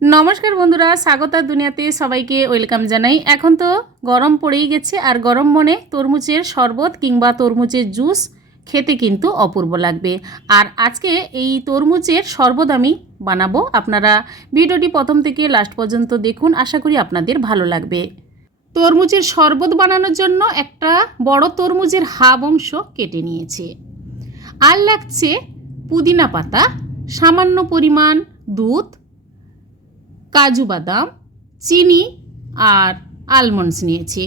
নমস্কার বন্ধুরা, স্বাগতার দুনিয়াতে সবাইকে ওয়েলকাম জানাই। এখন তো গরম পড়েই গেছে, আর গরম মনে তরমুজের শরবত কিংবা তরমুজের জুস খেতে কিন্তু অপূর্ব লাগবে। আর আজকে এই তরমুজের শরবত আমি বানাবো। আপনারা ভিডিওটি প্রথম থেকে লাস্ট পর্যন্ত দেখুন, আশা করি আপনাদের ভালো লাগবে। তরমুজের শরবত বানানোর জন্য একটা বড় তরমুজের হাফ অংশ কেটে নিয়েছি। আর লাগছে পুদিনা পাতা, সামান্য পরিমাণ দুধ, কাজু বাদাম, চিনি আর আলমন্ডস নিয়েছি।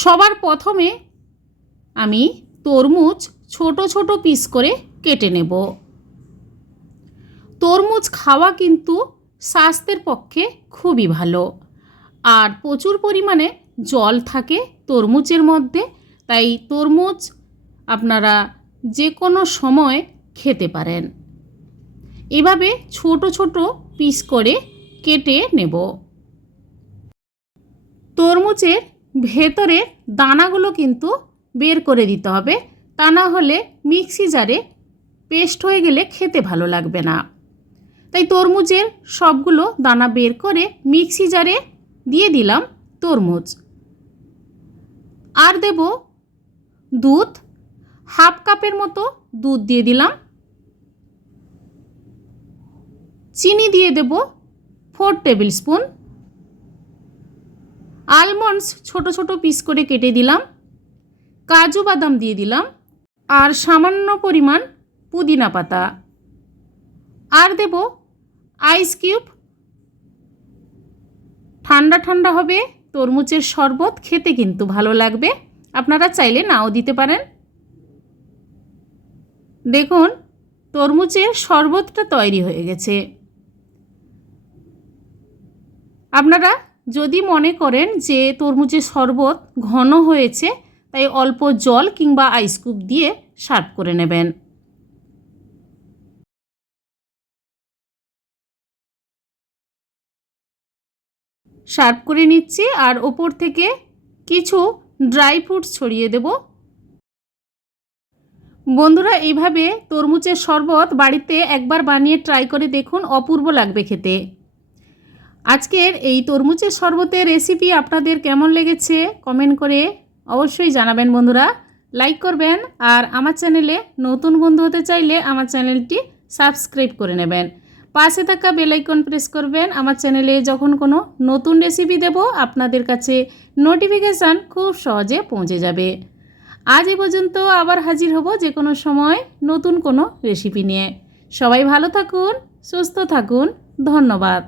সবার প্রথমে আমি তরমুজ ছোট ছোট পিস করে কেটে নেব। তরমুজ খাওয়া কিন্তু স্বাস্থ্যের পক্ষে খুবই ভালো, আর প্রচুর পরিমাণে জল থাকে তরমুজের মধ্যে, তাই তরমুজ আপনারা যে কোনো সময় খেতে পারেন। এভাবে ছোট ছোট পিস করে কেটে নেব। তরমুজের ভেতরে দানাগুলো কিন্তু বের করে দিতে হবে, তা না হলে মিক্সি জারে পেস্ট হয়ে গেলে খেতে ভালো লাগবে না। তাই তরমুজের সবগুলো দানা বের করে মিক্সি জারে দিয়ে দিলাম তরমুজ। আর দেব দুধ, হাফ কাপের মতো দুধ দিয়ে দিলাম। চিনি দিয়ে দেব 4 টেবিল স্পুন। আলমন্ডস ছোট ছোট পিস করে কেটে দিলাম। কাজু বাদাম দিয়ে দিলাম, আর সামান্য পরিমাণ পুদিনা পাতা। আর দেব আইস কিউব। ঠান্ডা ঠান্ডা হবে তরমুজের শরবত, খেতে কিন্তু ভালো লাগবে। আপনারা চাইলে নাও দিতে পারেন। দেখুন তরমুজের শরবতটা তৈরি হয়ে গেছে। আপনারা যদি মনে করেন যে তরমুজের শরবত ঘন হয়েছে, তাই অল্প জল কিংবা আইস কিউব দিয়ে সার্ভ করে নেবেন। সার্ভ করে নিচ্ছি, আর ওপর থেকে কিছু ড্রাই ফ্রুটস ছড়িয়ে দেব। বন্ধুরা, এইভাবে তরমুজের শরবত বাড়িতে একবার বানিয়ে ট্রাই করে দেখুন, অপূর্ব লাগবে খেতে। আজকের এই তরমুজের শরবতের রেসিপি আপনাদের কেমন লেগেছে কমেন্ট করে অবশ্যই জানাবেন বন্ধুরা। লাইক করবেন, আর আমার চ্যানেলে নতুন বন্ধু হতে চাইলে আমার চ্যানেলটি সাবস্ক্রাইব করে নেবেন। পাশে থাকা বেল আইকন প্রেস করবেন। আমার চ্যানেলে যখন কোনো নতুন রেসিপি দেব আপনাদের কাছে নোটিফিকেশান খুব সহজে পৌঁছে যাবে। আজ এ পর্যন্ত, আবার হাজির হব যে কোনো সময় নতুন কোনো রেসিপি নিয়ে। সবাই ভালো থাকুন, সুস্থ থাকুন, ধন্যবাদ।